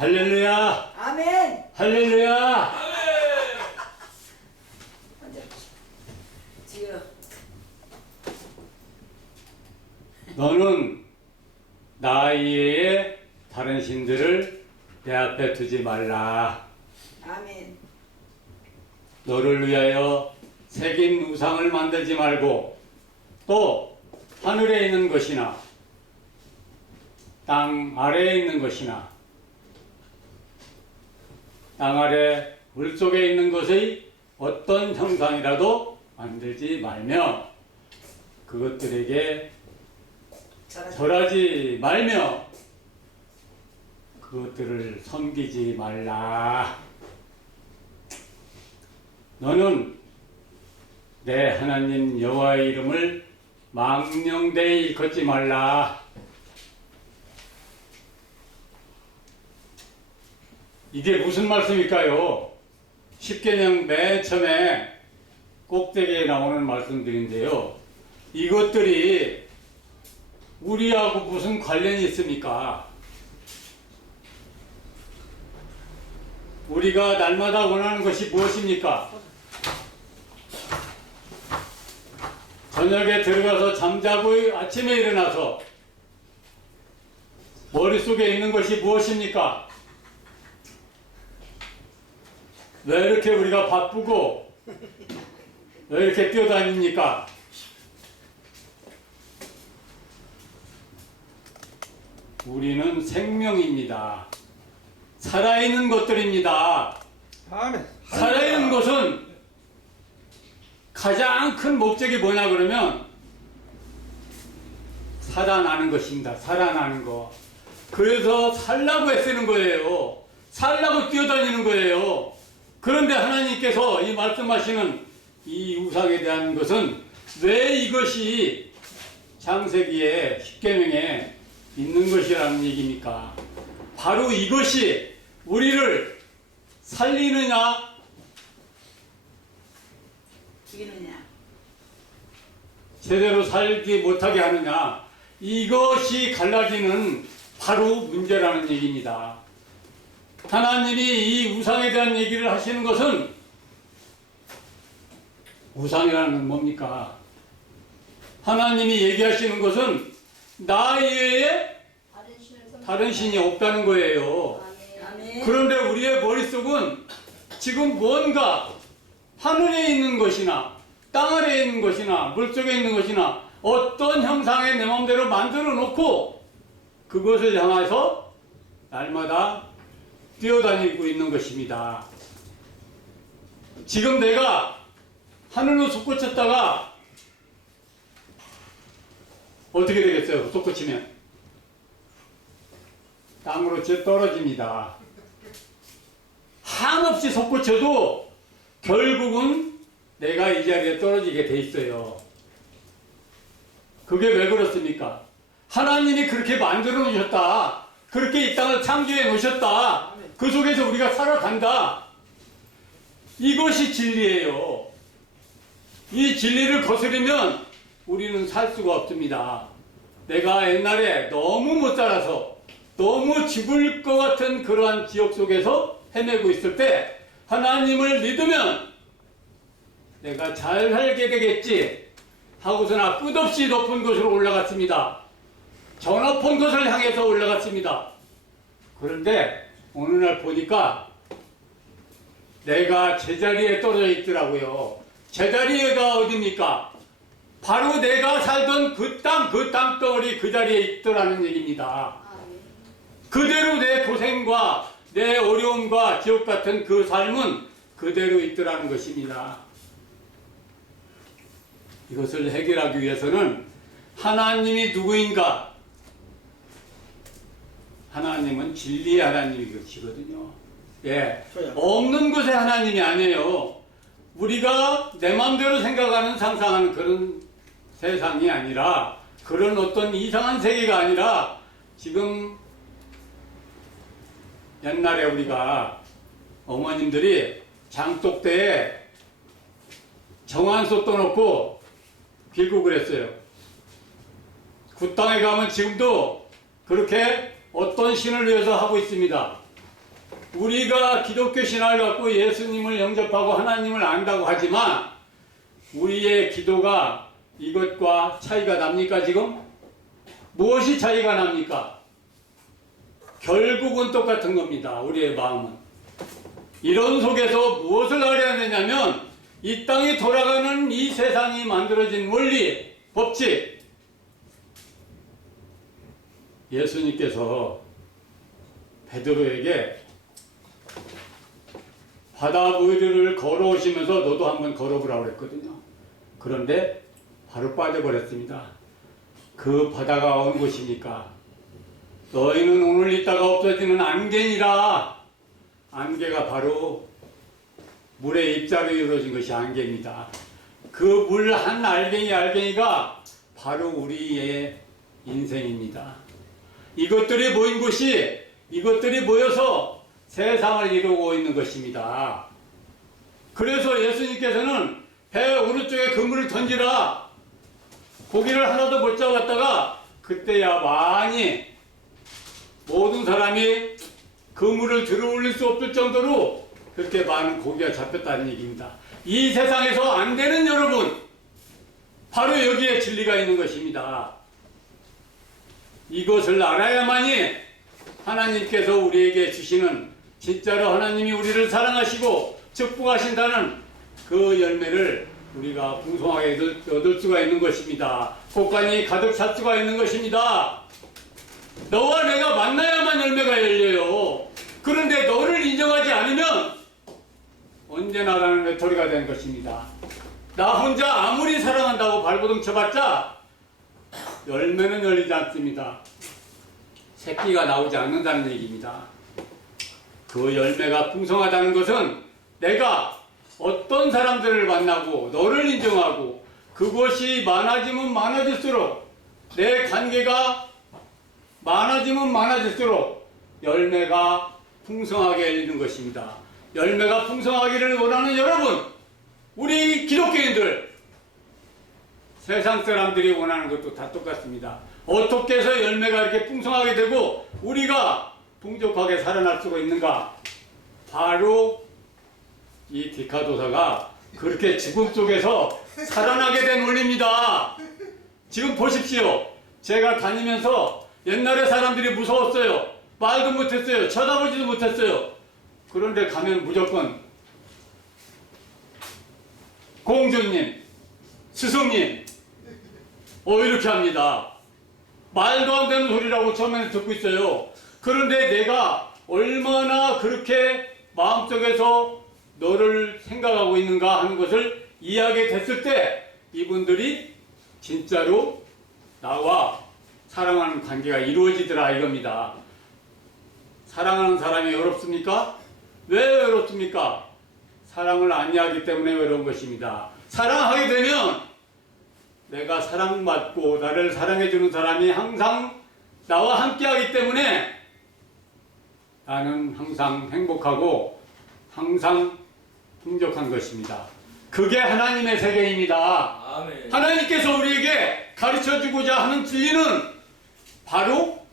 할렐루야! 아멘. 할렐루야! 지금 너는 나 이외에 다른 신들을 내 앞에 두지 말라. 아멘. 너를 위하여 새긴 우상을 만들지 말고 또 하늘에 있는 것이나 땅 아래에 있는 것이나 땅 아래 물속에 있는 것의 어떤 형상이라도 만들지 말며 그것들에게 절하지 말며 그것들을 섬기지 말라. 너는 내 하나님 여호와의 이름을 망령되이 일컫지 말라. 이게 무슨 말씀일까요? 십계명 맨 처음에 꼭대기에 나오는 말씀들인데요. 이것들이 우리하고 무슨 관련이 있습니까? 우리가 날마다 원하는 것이 무엇입니까? 저녁에 들어가서 잠자고 아침에 일어나서 머릿속에 있는 것이 무엇입니까? 왜 이렇게 우리가 바쁘고 왜 이렇게 뛰어다닙니까? 우리는 생명입니다. 살아있는 것들입니다. 아멘. 살아있는 것은 가장 큰 목적이 뭐냐 그러면 살아나는 것입니다. 살아나는 거. 그래서 살라고 애쓰는 거예요. 살라고 뛰어다니는 거예요. 그런데 하나님께서 이 말씀하시는 이 우상에 대한 것은 왜 이것이 창세기에 십계명에 있는 것이라는 얘기입니까? 바로 이것이 우리를 살리느냐 죽이느냐. 제대로 살지 못하게 하느냐 이것이 갈라지는 바로 문제라는 얘기입니다. 하나님이 이 우상에 대한 얘기를 하시는 것은 우상이라는 건 뭡니까? 하나님이 얘기하시는 것은 나 이외에 다른 신이 없다는 거예요. 아멘. 그런데 우리의 머릿속은 지금 뭔가 하늘에 있는 것이나 땅 아래에 있는 것이나 물속에 있는 것이나 어떤 형상의 내 마음대로 만들어 놓고 그것을 향해서 날마다 뛰어다니고 있는 것입니다. 지금 내가 하늘로 솟구쳤다가 어떻게 되겠어요? 솟구치면 땅으로 떨어집니다. 한없이 솟구쳐도 결국은 내가 이 자리에 떨어지게 돼 있어요. 그게 왜 그렇습니까? 하나님이 그렇게 만들어 놓으셨다. 그렇게 이 땅을 창조해 놓으셨다. 그 속에서 우리가 살아간다. 이것이 진리예요. 이 진리를 거스르면 우리는 살 수가 없습니다. 내가 옛날에 너무 못 살아서 너무 죽을 것 같은 그러한 지역 속에서 헤매고 있을 때 하나님을 믿으면 내가 잘 살게 되겠지 하고서나 끝없이 높은 곳으로 올라갔습니다. 저 높은 곳을 향해서 올라갔습니다. 그런데 어느 날 보니까 내가 제자리에 떨어져 있더라고요. 제자리가 어디입니까? 바로 내가 살던 그 땅덩어리 그 자리에 있더라는 얘기입니다. 그대로 내 고생과 내 어려움과 지옥 같은 그 삶은 그대로 있더라는 것입니다. 이것을 해결하기 위해서는 하나님이 누구인가? 하나님은 진리의 하나님이시거든요. 예, 없는 것의 하나님이 아니에요. 우리가 내 마음대로 생각하는 상상하는 그런 세상이 아니라 그런 어떤 이상한 세계가 아니라 지금 옛날에 우리가 어머님들이 장독대에 정한소 떠놓고 빌고 그랬어요. 그 땅에 가면 지금도 그렇게 어떤 신을 위해서 하고 있습니다. 우리가 기독교 신앙을 갖고 예수님을 영접하고 하나님을 안다고 하지만 우리의 기도가 이것과 차이가 납니까 지금? 무엇이 차이가 납니까? 결국은 똑같은 겁니다. 우리의 마음은. 이런 속에서 무엇을 알아야 되냐면 이 땅이 돌아가는 이 세상이 만들어진 원리, 법칙. 예수님께서 베드로에게 바다 위를 걸어오시면서 너도 한번 걸어보라고 그랬거든요. 그런데 바로 빠져버렸습니다. 그 바다가 어느 곳입니까? 너희는 오늘 있다가 없어지는 안개니라. 안개가 바로 물의 입자로 이루어진 것이 안개입니다. 그 물 한 알갱이가 바로 우리의 인생입니다. 이것들이 모인 곳이, 이것들이 모여서 세상을 이루고 있는 것입니다. 그래서 예수님께서는 배 오른쪽에 그물을 던지라. 고기를 하나도 못 잡았다가 그때야 많이 모든 사람이 그물을 들어 올릴 수 없을 정도로 그렇게 많은 고기가 잡혔다는 얘기입니다. 이 세상에서 안 되는 여러분, 바로 여기에 진리가 있는 것입니다. 이것을 알아야만이 하나님께서 우리에게 주시는, 진짜로 하나님이 우리를 사랑하시고 축복하신다는 그 열매를 우리가 풍성하게 얻을 수가 있는 것입니다. 곳간이 가득 찰 수가 있는 것입니다. 너와 내가 만나야만 열매가 열려요. 그런데 너를 인정하지 않으면 언제나 나는 외톨이가 된 것입니다. 나 혼자 아무리 사랑한다고 발버둥 쳐봤자 열매는 열리지 않습니다. 새끼가 나오지 않는다는 얘기입니다. 그 열매가 풍성하다는 것은 내가 어떤 사람들을 만나고 너를 인정하고 그것이 많아지면 많아질수록, 내 관계가 많아지면 많아질수록 열매가 풍성하게 열리는 것입니다. 열매가 풍성하기를 원하는 여러분, 우리 기독교인들, 세상 사람들이 원하는 것도 다 똑같습니다. 어떻게 해서 열매가 이렇게 풍성하게 되고 우리가 풍족하게 살아날 수가 있는가? 바로 이 디카도사가 그렇게 죽음 속에서 살아나게 된 원리입니다. 지금 보십시오. 제가 다니면서 옛날에 사람들이 무서웠어요. 말도 못했어요. 쳐다보지도 못했어요. 그런데 가면 무조건 공주님, 스승님, 이렇게 합니다. 말도 안 되는 소리라고 처음에는 듣고 있어요. 그런데 내가 얼마나 그렇게 마음속에서 너를 생각하고 있는가 하는 것을 이해하게 됐을 때 이분들이 진짜로 나와 사랑하는 관계가 이루어지더라 이겁니다. 사랑하는 사람이 외롭습니까? 왜 외롭습니까? 사랑을 안 이해하기 때문에 외로운 것입니다. 사랑하게 되면 내가 사랑받고 나를 사랑해주는 사람이 항상 나와 함께하기 때문에 나는 항상 행복하고 항상 풍족한 것입니다. 그게 하나님의 세계입니다. 아멘. 하나님께서 우리에게 가르쳐주고자 하는 진리는 바로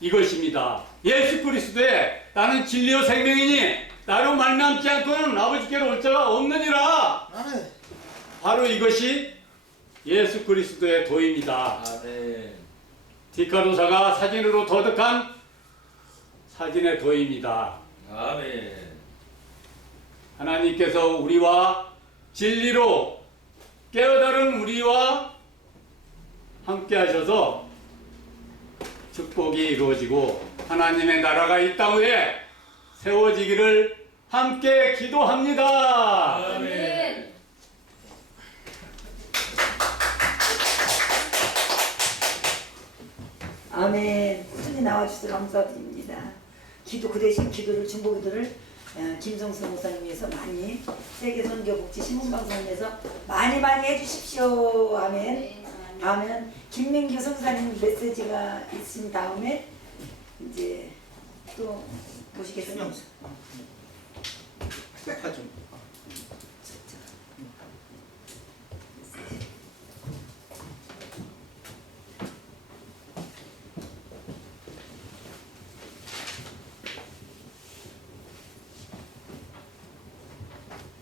이것입니다. 예수 그리스도의 나는 진리요 생명이니 나로 말미암지 않고는 아버지께로 올 자가 없느니라. 바로 이것이 예수 그리스도의 도입니다. 아멘. 디카도사가 사진으로 도덕한 사진의 도입니다. 아멘. 하나님께서 우리와 진리로 깨어다른 우리와 함께 하셔서 축복이 이루어지고 하나님의 나라가 이 땅 위에 세워지기를 함께 기도합니다. 아멘. 아멘. 꾸준히 나와주셔서 감사드립니다. 그 대신 기도를, 중보기도를 김성수 목사님께서 많이 세계선교복지 신문방송에서 많이 해주십시오. 아멘. 다음은 김민규 성사님 메시지가 있은 다음에 이제 또 보시겠습니다. 좀